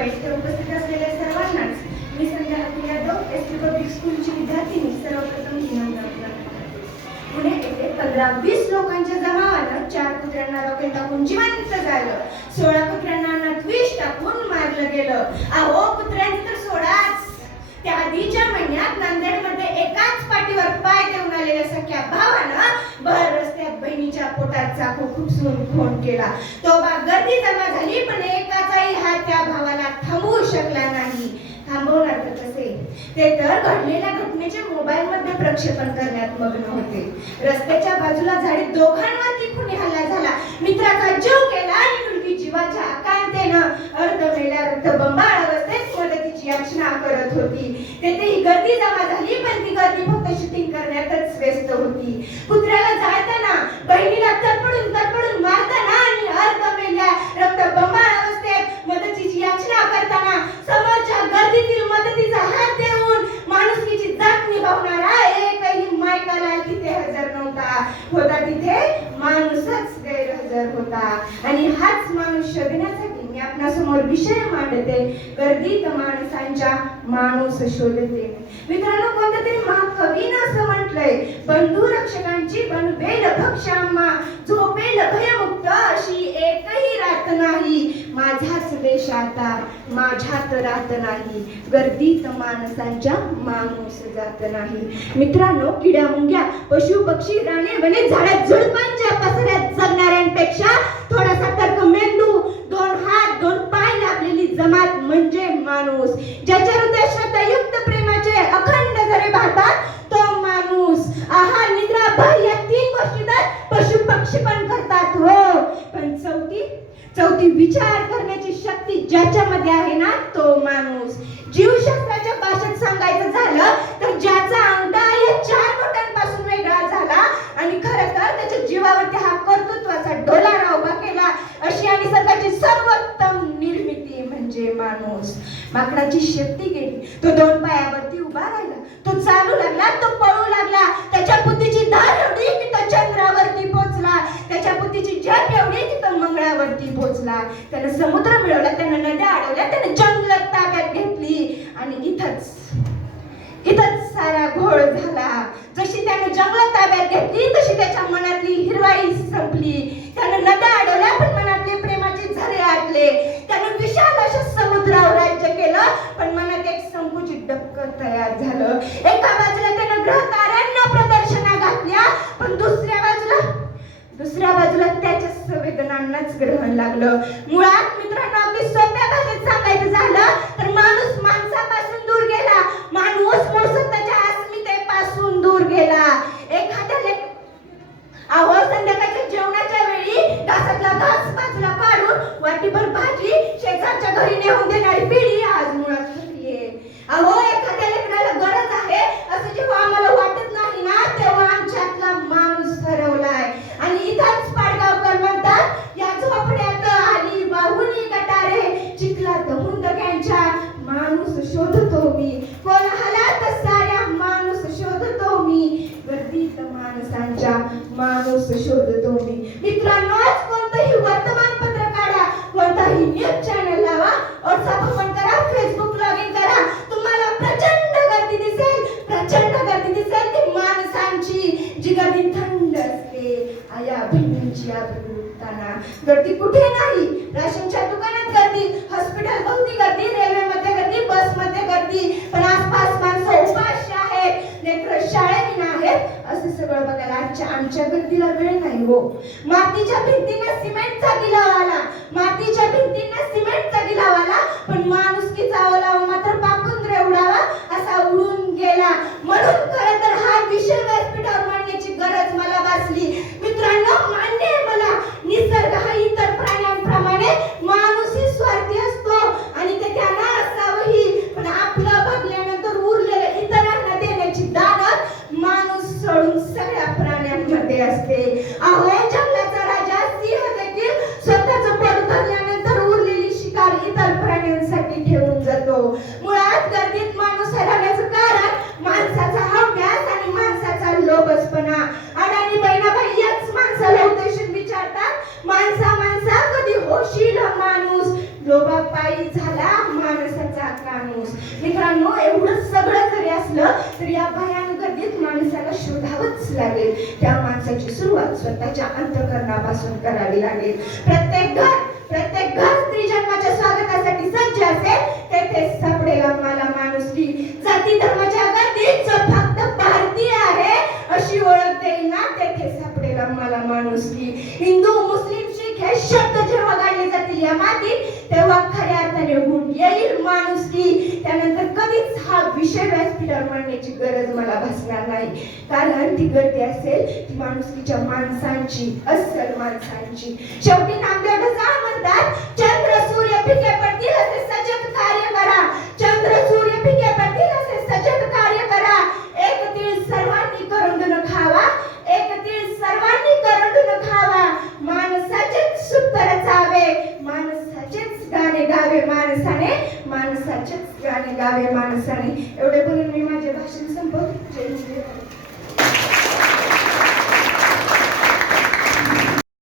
येथे उपस्थित असलेल्या सर्वांनाच मी Sandhya Atul Yadav S T public स्कूलची विद्यार्थिनी सर्वप्रथम अभिनंदन करते. पुणे येथे 15-20 लोकांच्या जमावानं 4 कुत्र्यांना रॉकेल टाकून जिवंत झालं. 16 कुत्र्यांना अनाथ विष टाकून मारलं गेलं. अहो कुत्र्यांचं तर सोडाच, त्या आधीच्या महिन्यात नांदेडमध्ये एकाच पाठीवर पाय देऊन आलेल्या सख्या भावानं भर रस्त्यात बहिणीच्या पोटात चाकू खुपसून खून केला. तो गर्दी जमा झाली, पण एकाचाही हात त्या भावाला थांबवू शकला नाही. थांबवणार तर कसे? ते तर घडलेल्या घटनेचे मोबाईल मध्ये प्रक्षेपण करण्यात मग्न होते. रस्त्याच्या बाजूला झाडीत दोघांवरती खुनी हल्ला झाला. मित्राचा जीव गेला आणि मुलगी जीवाच्या आकांतेनं अर्धमेल्या रक्तबंबाळ अवस्थेत मदतीची याचना करत होती. तेथेही गर्दी जमा झाली, पण ती गर्दी फक्त शूटिंग करण्यातच व्यस्त होती. कुत्र्याला जाळताना, बहिणीला तडपडून मारताना आणि अर्धमेल्या रक्तबंबाळ अवस्थेत मदतीची याचना करताना समोरच्या गर्दीतील मदतीचा हात देऊन माणुसकीची जात निभावणारा एकही मायकाला तिथे हजर नव्हता. होता तिथे माणूसच गैरहजर होता. आणि हाच माणूस शोधण्यासाठी मी आपणासमोर विषय मांडते, गर्दीत माणसांच्या माणूस शोधते. मित्रांनो, कोणत्या तरी महाकवीनं असं म्हटलंय, बंधू रक्षकांची बनवेल भक्षाम्मा, झोपेल भयमुक्त अशी एकही रात नाही. माझाच देश आता माझ्यात राहत नाही, गर्दीत माणसांच्या माणूस जात नाही. मित्रांनो, किड्या मुंग्या पशु पक्षी राणे वने झाडात झुडपांच्या पसऱ्यात जगणाऱ्यांपेक्षा थोडासा तर्क मेंदू, 2 हात 2 पाय लाभलेली जमात म्हणजे माणूस. ज्याच्या हृदयात श्रद्धायुक्त प्रेमाचे अखंड झरे वाहतात तो माणूस. आहार निद्रा भय या 3 गोष्टी तर पशु पक्षी पण करतात हो, पण चौथी विचार करण्याची शक्ती ज्याच्यामध्ये आहे ना तो माणूस. जीवशास्त्राच्या भाषेत सांगायचं झालं तर ज्याचा अंगठा या 4 बोटांपासून वेगळा झाला आणि खरं तर त्याच्या जीवावरती हा कर्तृत्वाचा डोलारा उभा केला अशी आणि निसर्गाची सर्वोत्तम निर्मिती म्हणजे माणूस. माकडाची शक्ती गेली, तो 2 पायावरती उभा राहिला, तो चालू लागला, तो पळू लागला. त्याच्या बुद्धीची धार एवढी की तो चंद्रावरती पोहोचला, त्याच्या बुद्धीची झेप एवढी की तो मंगळावरती पोहोचला. त्याने समुद्र मिळवला, त्याने नद्या अडवल्या, त्याने जंगल ताब्यात घेतली आणि इथंच सारा घोळ झाला. जशी त्याने जंगल ताब्यात घेतली तशी त्याच्या मनातली हिरवाई संपली. त्याने नद्या अडवल्या, पण मनातले प्रेमाचे झरे आटले. त्याने विशाल अशा समुद्रावर राज्य केलं, पण मनात एक संकुचित डबक तयार झालं. एका बाजूला त्याने ग्रह ताऱ्यांना प्रदर्शना घातल्या, पण दुसऱ्या बाजूला त्याच्या संवेदनांनाच ग्रहण लागलं. मुळात मित्रांनो, अगदी सोप्या भाषेत सांगायचं झालं तर माणूस माणसापासून दूर गेला, माणूस मूळ स्वतःच्या अस्मितेपासून दूर गेला. संध्याकाळच्या जेवणाच्या वेळी घासातला घास बाजूला काढून वाटीभर भाजी शेजारच्या घरी नेऊन देणारी पिढी आज मुळात सुटलीये. एखाद्या लेकराला गरज आहे असं जेव्हा आम्हाला वाटत नाही ना, तेव्हा आमच्यातला माणूस हरवलाय. आणि इथंच पाडगावकर म्हणतात, या झोपड्यात आली वाहुनी गटारे, चिखलात हुंदक्यांच्या माणूस शोधतो मी, कोलाहलात साऱ्या माणूस शोधतो मी, गर्दीत माणसांच्या माणूस शोधतो मी. मित्रांनो, आज कोणतंही वर्तमानपत्र काढा, कोणताही न्यूज चॅनल लावा, व्हॉट्सअप ओपन करा, फेसबुक लॉग इन करा, तुम्हाला प्रचंड गर्दी दिसेल. ती माणसांची, जी गर्दी थंड असते आया बहिणींची आबरूताना. गर्दी कुठे नाही, राशनच्या दुकानात गर्दी, हॉस्पिटल भोवती गर्दी, रेल्वेमध्ये गर्दी, बसमध्ये गर्दी, पण आसपास माणसं उपाशी आहेत, लेकरं शाळेत आहेत. असं सगळं बघायला आमच्या गर्दीला वेळ नाही हो. मातीच्या भिंतीने सिमेंटचा गिलावा आला, पण माणुसकीचा ओलावा मात्र पापुंद्रे उडावा असा उडून गेला. म्हणून खरं तर हा विषय व्यासपीठावर मांडण्याची गरज मला भासली. मित्रांनो, मान्य आहे मला, निसर्ग हा इतर प्राण्यांप्रमाणे माणूसही स्वार्थी असतो आणि ते त्यांना असावंही, पण आपलं बघल्यानंतर उरलेलं इतरांना देण्याची दानत माणूस सोडून सगळ्या प्राण्यांमध्ये असते. जंगलाचा राजा सिंह देखील स्वतःचं पोट भरल्यानंतर उरलेली शिकार इतर प्राण्यांसाठी ठेवून जातो. मुळात गर्दीत माणूस हरवण्याचं कारण माणसाचा अभ्यास आणि माणसाचा लोभसपणा. अडाणी बहिणाबाई याच माणसाला उद्देशून विचारतात, माणसा कधी होशील माणूस, लोभापायी झाला कानूस. मित्रांनो, एवढं सगळं जरी असलं तरी या भयानक गर्दीत माणसाला शोधावंच लागेल. त्या माणसाची सुरुवात स्वतःच्या अंतःकरणापासून करावी लागेल. प्रत्येक घर स्त्री जन्माच्या स्वागतासाठी सज्ज असेल, तेथे सापडेल आम्हाला माणुसकी. जाती धर्माच्या गर्दीत जो फक्त भारतीय आहे अशी ओळख देईल ना, तेथे सापडेल आम्हाला माणुसकी. हिंदू, मुस्लिम, शीख हे शब्द जेव्हा गाडले जातील या मातीत, तेव्हा खऱ्या अर्थाने होऊन येईल माणुसकी. त्यानंतर कधीच हा विषय व्यासपीठावर मांडण्याची गरज मला भासणार नाही, कारण ती गर्दी असेल ती माणुसकीच्या माणसांची, अस्सल माणसांची. शेवटी नामदेव ढसा म्हणतात, चंद्र सूर्य फिके पडतील असे सजग कार्य करा. चंद्र सूर्य फिके पडतील असे सजग कार्य करा. एक तीळ सर्वांनी करंडून खावा, एक तीळ सर्वांनी करंडून खावा. माणसाचेच सुख रचावे, माणसाचेच गाणे गावे माणसाने, माणसाचेच गाणे गावे माणसाने. एवढे बोलून मी माझे